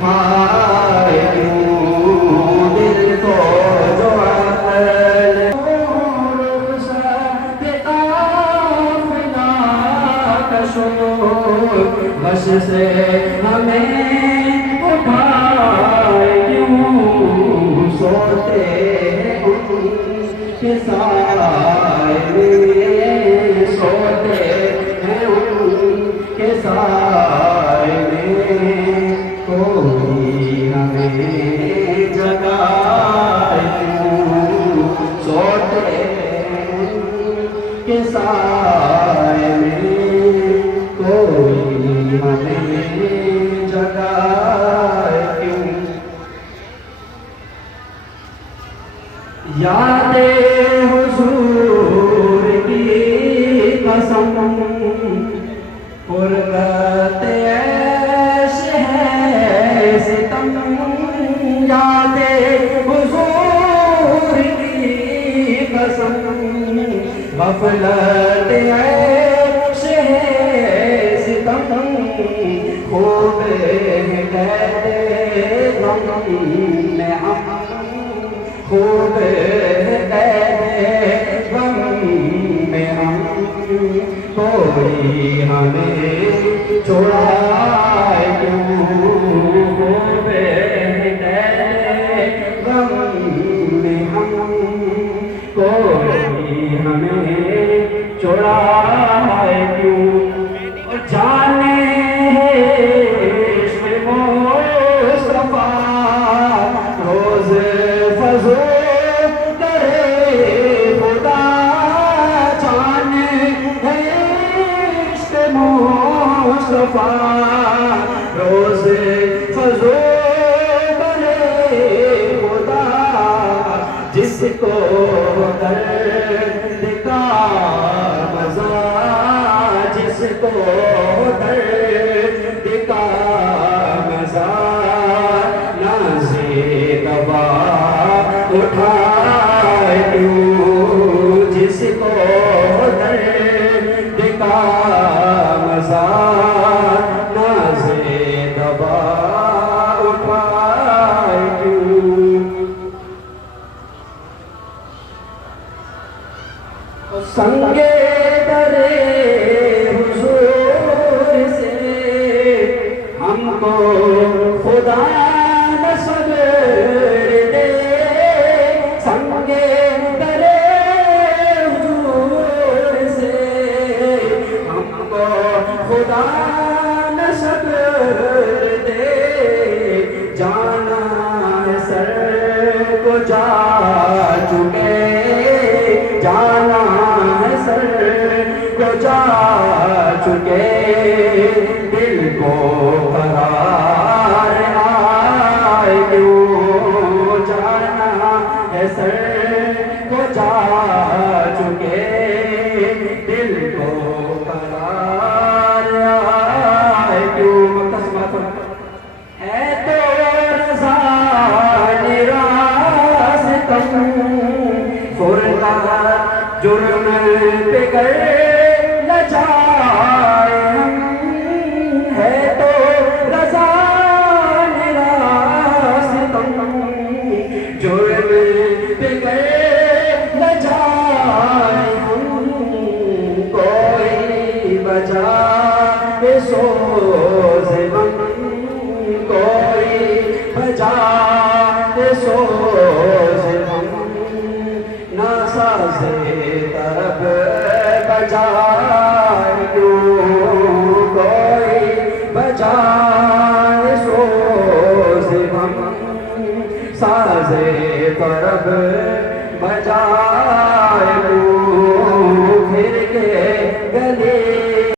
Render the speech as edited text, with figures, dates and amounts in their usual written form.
کھائے کیوں دل کو جو عقل رخصت قافلہ کشور بس سے ہمیں اٹھائے کیوں سوتے ان کے سائے میں سوتے ہیں ان کے سائے میں کوئی ہمیں جگائے کیوں سوتے ہیں ان کے سائے میں کوئی ہمیں جگائے کیوں یاد حضور کی قسم فرقت عیش ہے ستم یاد حضور کی قسم غفلت عیش ہے ستم خوب کہتے غم میں ہم خوب غم میں ہم کوئی ہمیں چھوڑائے کیوں خوب غم میں ہم کوئی ہمیں چھوڑائے کیوں جانے عشق مصطفیٰ روز فضو کرے خدا جانے عشق مصطفیٰ روز فضو کرے خدا جس کو درد کا مزہ جس کو درد کا مزہ نازے دوا اٹھائے کیوں جس کو درد کا مزہ نازے دوا اٹھائے کیوں سنگے درے حضور سے ہم کو خدا نصب دے سنگے درے حضور سے ہم کو خدا نصب دے جانا سر کو جا چکے جانا سر کو جا چکے دل کو قرار آئے کیوں جانا ہے سر کو جا چکے دل کو قرار آئے کیوں مقصد ہے تو رضا راستم فرقہ جرم پہ گر نہ جائے ہم ہے تو رضا راستم جرم پہ گر نہ جائے ہم کوئی بجا سوز غم کوئی بجا سوز غم نہ سازے طرب بجائے کیوں کوئی بجائے سوز غم سازے طرب بجائے کیوں پھر کے گلے